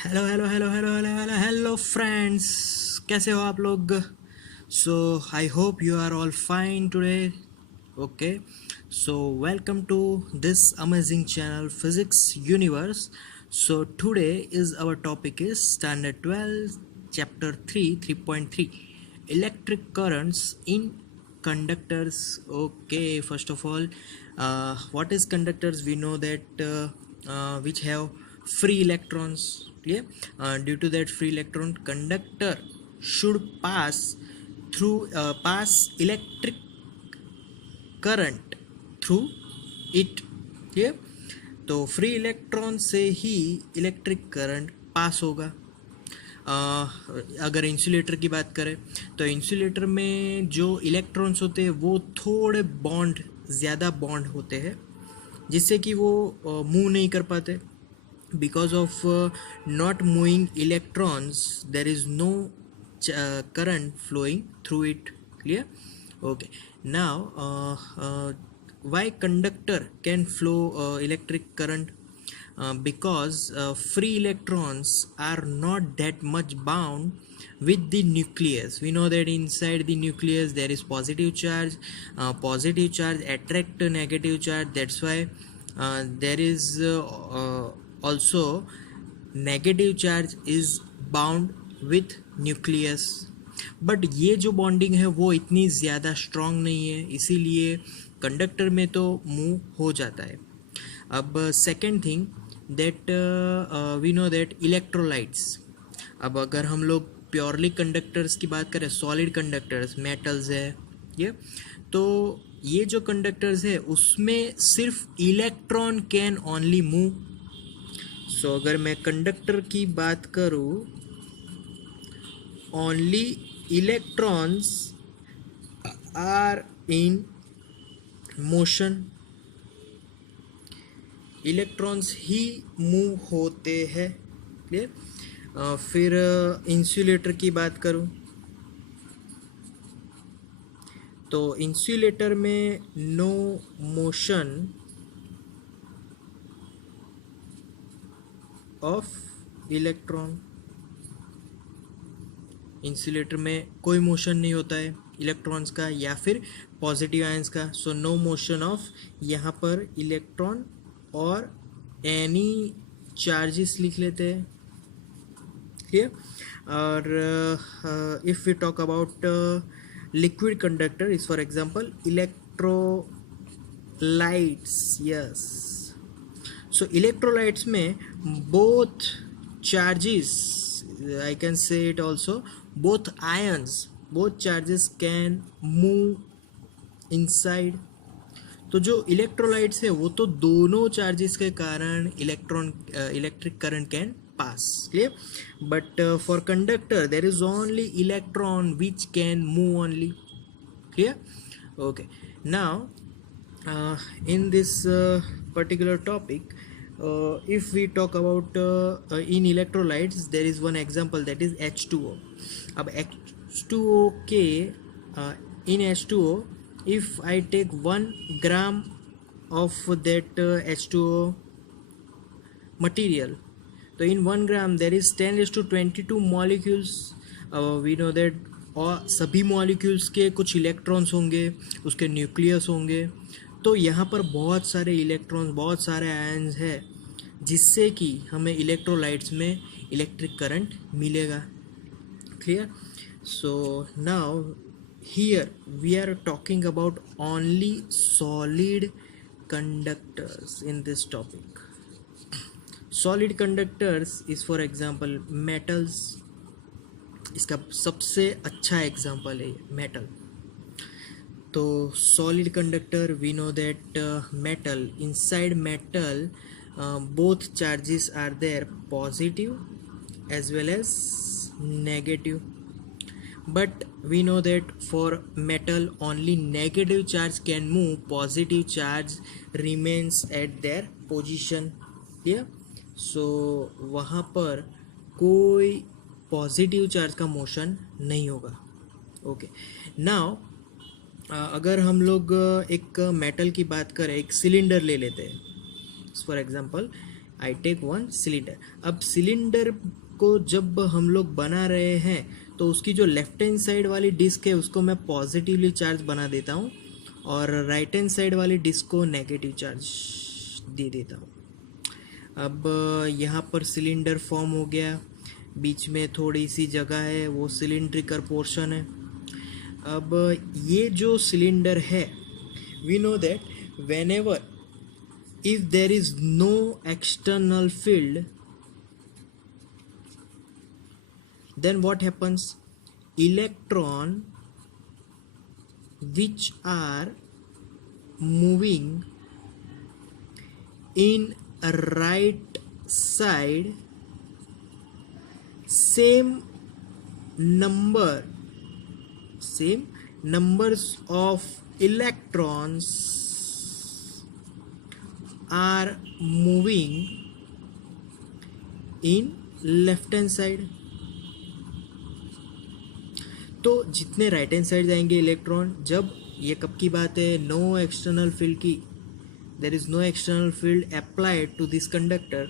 Hello hello hello hello hello hello hello friends, कैसे हो आप लोग? So I hope you are all fine today. Okay, so welcome to this amazing channel physics universe. So today is our topic is standard 12 chapter 3 3.3 electric currents in conductors. Okay, first of all, what is conductors? We know that which have free electrons. Clear? Due to that free electron, conductor should pass electric current through it. Clear? तो free electron से ही electric current pass होगा. अगर insulator की बात करें तो insulator में जो इलेक्ट्रॉन्स होते हैं वो थोड़े बॉन्ड ज़्यादा बॉन्ड होते हैं, जिससे कि वो मूव नहीं कर पाते. Because of not moving electrons there is no current flowing through it. Clear? Okay, now why conductor can flow electric current? Because free electrons are not that much bound with the nucleus. We know that inside the nucleus there is positive charge. Positive charge attract negative charge. That's why there is also negative charge is bound with nucleus. But ये जो bonding है वो इतनी ज़्यादा strong नहीं है, इसीलिए conductor में तो मूव हो जाता है. अब second thing that we know that electrolytes. अब अगर हम लोग प्योरली कंडक्टर्स की बात करें, सॉलिड कंडक्टर्स मेटल्स है ये, तो ये जो कंडक्टर्स है उसमें सिर्फ electron can only move. So अगर मैं कंडक्टर की बात करूँ, only electrons are in motion. Electrons ही मूव होते हैं. क्लियर? फिर इंसुलेटर की बात करूँ तो इंसुलेटर में no motion of electron. Insulator में कोई मोशन नहीं होता है इलेक्ट्रॉन्स का या फिर पॉजिटिव आयंस का. सो नो मोशन ऑफ यहाँ पर इलेक्ट्रॉन और एनी चार्जेस लिख लेते हैं. ठीक. और if we talk about liquid conductor is for example electrolytes. Yes, so electrolytes में both charges, I can say it also, both ions, both charges can move inside. तो जो इलेक्ट्रोलाइट्स है वो तो दोनों चार्जेस के कारण electric current can pass. Clear? But for conductor there is only electron which can move only. Clear? Okay, now in this particular topic, if we talk about in electrolytes, there is one example that is H2O. अब H2O के in H2O, if I take 1 gram of that H2O material, तो in 1 gram there is 10^22 molecules. We know that और सभी molecules के कुछ electrons होंगे, उसके nucleus होंगे. तो यहाँ पर बहुत सारे इलेक्ट्रॉन्स, बहुत सारे आयन्स है, जिससे कि हमें इलेक्ट्रोलाइट्स में इलेक्ट्रिक करंट मिलेगा. Clear? So now here we are talking about only solid conductors in this topic. Solid conductors is for example metals. इसका सबसे अच्छा एग्जांपल है मेटल. तो solid conductor we know that metal, inside metal both charges are there, positive as well as negative. But we know that for metal only negative charge can move, positive charge remains at their position. Yeah, so वहाँ पर कोई positive charge का motion नहीं होगा. Okay, now अगर हम लोग एक मेटल की बात करें, एक सिलेंडर ले लेते हैं. For example I take one cylinder. अब सिलेंडर को जब हम लोग बना रहे हैं तो उसकी जो लेफ्ट हैंड साइड वाली डिस्क है उसको मैं पॉजिटिवली चार्ज बना देता हूँ और राइट हैंड साइड वाली डिस्क को नेगेटिव चार्ज दे देता हूँ। अब यहाँ पर सिलेंडर फॉर्म हो गया, बीच में थोड़ी सी जगह है, वो सिलिंड्रिकल पोर्शन है। अब ये जो सिलेंडर है, we know that whenever if there is no external field, then what happens? Electron which are moving in a right side, same numbers of electrons are moving in left hand side. तो जितने right hand side जाएंगे electron, जब ये कब की बात है, no external field की, there is no external field applied to this conductor,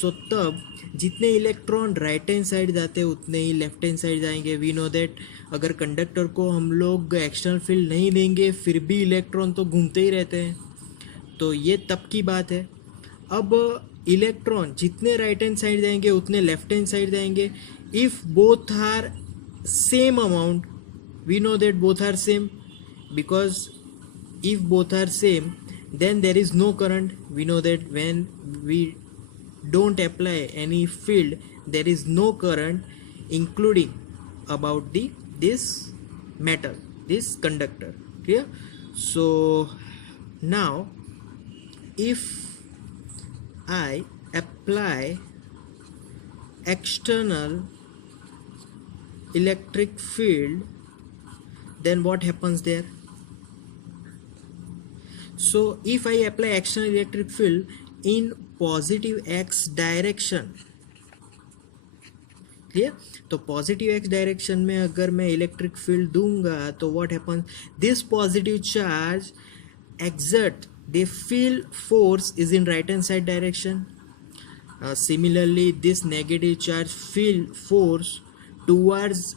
so तब जितने इलेक्ट्रॉन राइट हैंड साइड जाते हैं उतने ही लेफ्ट हैंड साइड जाएंगे। वी नो दैट अगर कंडक्टर को हम लोग एक्सटर्नल फील्ड नहीं देंगे फिर भी इलेक्ट्रॉन तो घूमते ही रहते हैं, तो ये तब की बात है। अब इलेक्ट्रॉन जितने राइट हैंड साइड जाएंगे उतने लेफ्ट हैंड साइड जाएंगे। If both are same amount, we know that both are same, because if both are same then there is no current. We know that when we don't apply any field there is no current including about this metal, this conductor. Clear? So now if I apply external electric field, then what happens there? So if I apply external electric field in positive x direction, clear? तो positive x direction में अगर मैं electric field दूंगा तो what happens, this positive charge exert the field force is in right hand side direction. Similarly this negative charge field force towards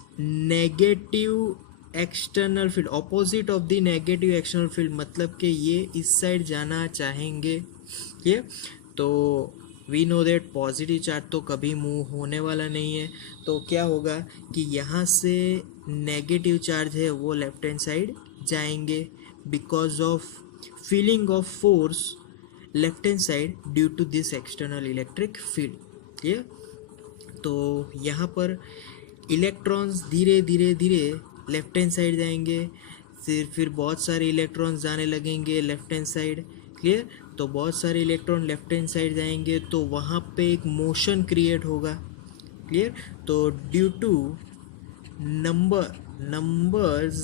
negative external field, opposite of the negative external field, मतलब कि ये इस side जाना चाहेंगे। ये तो we know that positive charge तो कभी मूव होने वाला नहीं है, तो क्या होगा कि यहाँ से नेगेटिव चार्ज है वो लेफ्ट हैंड साइड जाएंगे because of feeling of force left hand side due to this external electric field. ये तो यहाँ पर इलेक्ट्रॉन्स धीरे धीरे धीरे लेफ्ट हैंड साइड जाएंगे, फिर बहुत सारे इलेक्ट्रॉन्स जाने लगेंगे लेफ्ट हैंड साइड। क्लियर? तो बहुत सारे इलेक्ट्रॉन लेफ्ट हैंड साइड जाएंगे तो वहाँ पे एक मोशन क्रिएट होगा। क्लियर? तो due to numbers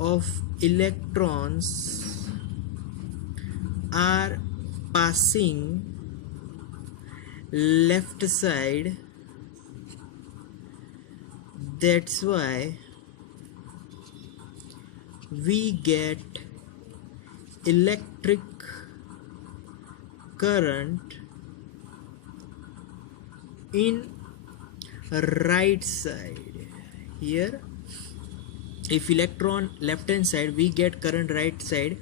of electrons are passing left side, that's why we get electric current in right side. Here if electron left hand side we get current right side,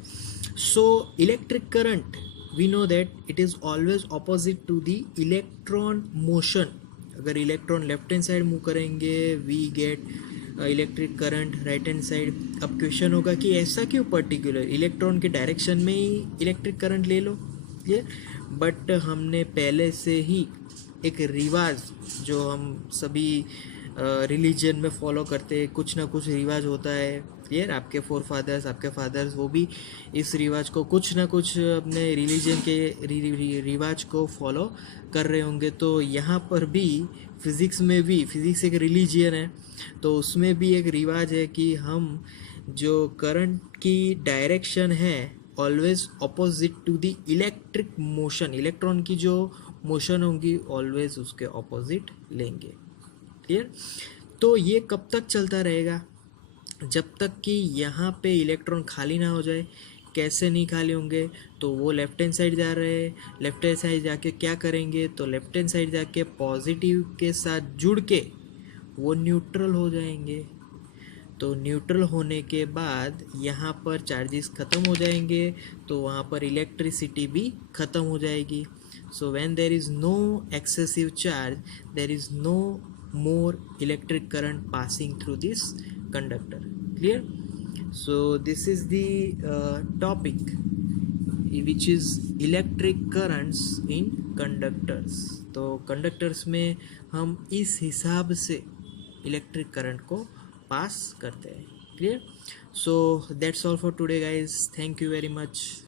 so electric current we know that it is always opposite to the electron motion. अगर electron left hand side move करेंगे we get electric current right hand side. अब question होगा कि ऐसा क्यों, particular electron के direction में ही electric current ले लो। ये बट हमने पहले से ही एक रिवाज जो हम सभी रिलीजन में फॉलो करते हैं, कुछ ना कुछ रिवाज होता है। यार आपके फोर फादर्स, आपके फादर्स, वो भी इस रिवाज को कुछ ना कुछ अपने रिलीजन के रिवाज को फॉलो कर रहे होंगे। तो यहाँ पर भी फिज़िक्स में भी, फिज़िक्स एक रिलीजियन है तो उसमें भी एक रिवाज है कि हम जो करंट की डायरेक्शन है always opposite to the electric motion, electron की जो मोशन होंगी ऑलवेज उसके ऑपोजिट लेंगे। क्लियर? तो ये कब तक चलता रहेगा? जब तक कि यहाँ पे इलेक्ट्रॉन खाली ना हो जाए, कैसे नहीं खाली होंगे, तो वो लेफ्ट हैंड साइड जा रहे हैं, लेफ्ट हैंड साइड जाके क्या करेंगे, तो लेफ्ट हैंड साइड जाके पॉजिटिव के साथ जुड़ के वो न्यूट्रल हो जाएंगे। तो न्यूट्रल होने के बाद यहाँ पर चार्जेस ख़त्म हो जाएंगे, तो वहाँ पर इलेक्ट्रिसिटी भी ख़त्म हो जाएगी। So when there is no excessive charge, there is no more electric current passing through this conductor. Clear? So this is the topic which is electric currents in conductors. तो कंडक्टर्स में हम इस हिसाब से इलेक्ट्रिक करंट को पास करते हैं। Clear? So that's all for today guys, thank you very much.